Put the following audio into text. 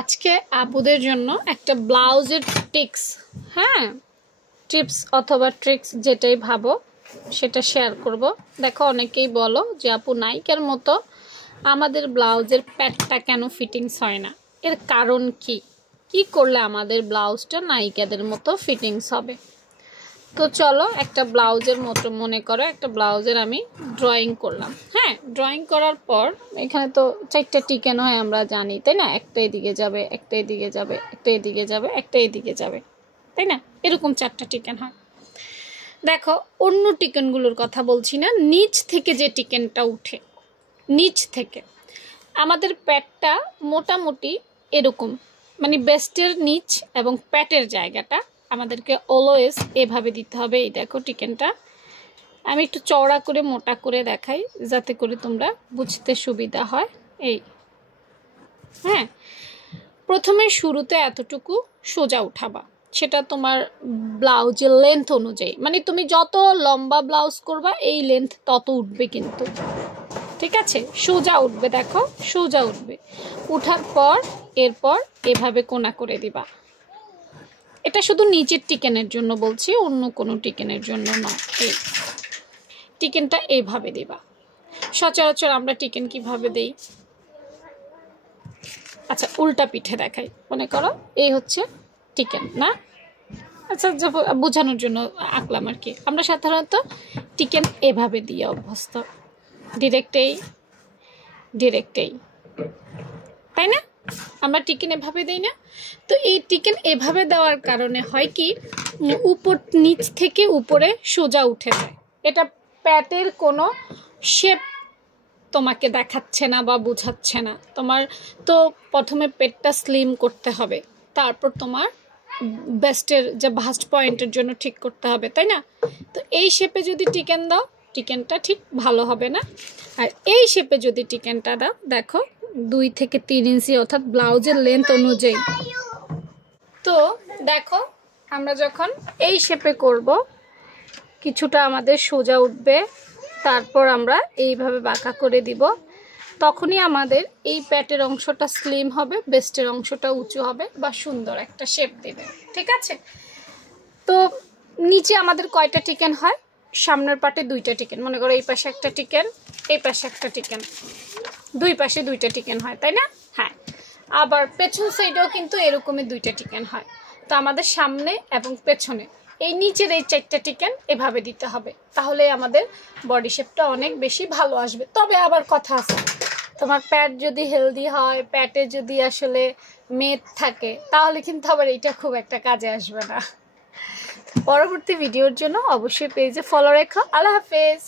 আজকে আপুদের জন্য একটা ব্লাউজের টিপস, হ্যাঁ, টিপস অথবা ট্রিক্স যেটাই ভাবো সেটা শেয়ার করব। দেখো অনেকেই বলো যে আপু নাইকের মতো আমাদের ব্লাউজের প্যাটটা কেন ফিটিংস হয় না, এর কারণ কি, কি করলে আমাদের ব্লাউজটা নায়িকাদের মতো ফিটিংস হবে। তো চলো একটা ব্লাউজের মতো মনে করো একটা ব্লাউজের আমি ড্রয়িং করলাম। হ্যাঁ, ড্রয়িং করার পর এখানে তো 4টা টিকেন হয় আমরা জানি, তাই না? একটা এদিকে যাবে, একটা এদিকে যাবে, একটা এদিকে যাবে, একটা এদিকে যাবে, তাই না? এরকম 4টা টিকেন হয়। দেখো অন্য টিকেনগুলোর কথা বলছি না, নিচ থেকে যে টিকেনটা উঠে, নিচ থেকে আমাদের প্যাটটা মোটামুটি এরকম, মানে বেস্টের নিচ এবং প্যাটের জায়গাটা আমাদেরকে অলওয়েজ এভাবে দিতে হবে। এই দেখো টিকেনটা আমি একটু চওড়া করে মোটা করে দেখাই যাতে করে তোমরা বুঝতে সুবিধা হয়। এই হ্যাঁ, প্রথমে শুরুতে এতটুকু সোজা উঠাবা, সেটা তোমার ব্লাউজের লেন্থ অনুযায়ী, মানে তুমি যত লম্বা ব্লাউজ করবা এই লেন্থ তত উঠবে কিন্তু, ঠিক আছে? সোজা উঠবে, দেখো সোজা উঠবে। উঠার পর এরপর এভাবে কোনা করে দিবা। এটা শুধু নিচের টিকেনের জন্য বলছি, অন্য কোনো টিকেনের জন্য নয়। এই টিকেনটা এইভাবে দিবা। সচরাচর আমরা টিকেন কিভাবে দেই? আচ্ছা উল্টা পিঠে দেখাই, মনে করো এই হচ্ছে টিকেন না, আচ্ছা বোঝানোর জন্য আঁকলাম আর কি। আমরা সাধারণত টিকেন এভাবে দিয়ে অভ্যস্ত, ডিরেক্টেই ডিরেক্টেই, তাই না? আমরা টিকেন এভাবে দেই না? তো এই টিকেন এভাবে দেওয়ার কারণে হয় কি, উপর নিচ থেকে উপরে সোজা উঠে যায়। এটা প্যাটের কোনো শেপ তোমাকে দেখাচ্ছে না বা বোঝাচ্ছে না। তোমার তো প্রথমে পেটটা স্লিম করতে হবে, তারপর তোমার বেস্টের যে ভাস্ট পয়েন্টের জন্য ঠিক করতে হবে, তাই না? তো এই শেপে যদি টিকেন দাও টিকেনটা ঠিক ভালো হবে না, আর এই শেপে যদি টিকেনটা দাও দেখো 2 থেকে 3 ইঞ্চি অর্থাৎ ব্লাউজের লেন্থ অনুযায়ী। তো দেখো আমরা যখন এই শেপে করব কিছুটা আমাদের সোজা উঠবে, তারপর আমরা এইভাবে বাঁকা করে দিব, তখনই আমাদের এই প্যাটের অংশটা স্লিম হবে, বেস্টের অংশটা উঁচু হবে বা সুন্দর একটা শেপ দেবে, ঠিক আছে? তো নিচে আমাদের কয়টা টিকেন হয়? সামনের পাটে 2টা টিকেন, মনে করো এই পাশে একটা টিকেন, এই পাশে একটা টিকেন, 2 পাশে 2টা টিকেন হয়, তাই না? হ্যাঁ, আবার পেছন সাইডেও কিন্তু এরকমই 2টা টিকেন হয়। তো আমাদের সামনে এবং পেছনে এই নিচের এই 4টা টিকেন এভাবে দিতে হবে, তাহলে আমাদের বডি শেপটা অনেক বেশি ভালো আসবে। তবে আবার কথা আছে, তোমার প্যাট যদি হেলদি হয়, প্যাটে যদি আসলে মেদ থাকে, তাহলে কিন্তু আবার এইটা খুব একটা কাজে আসবে না। পরবর্তী ভিডিওর জন্য অবশ্যই পেজে ফলো রেখো। আল্লাহ হাফেজ।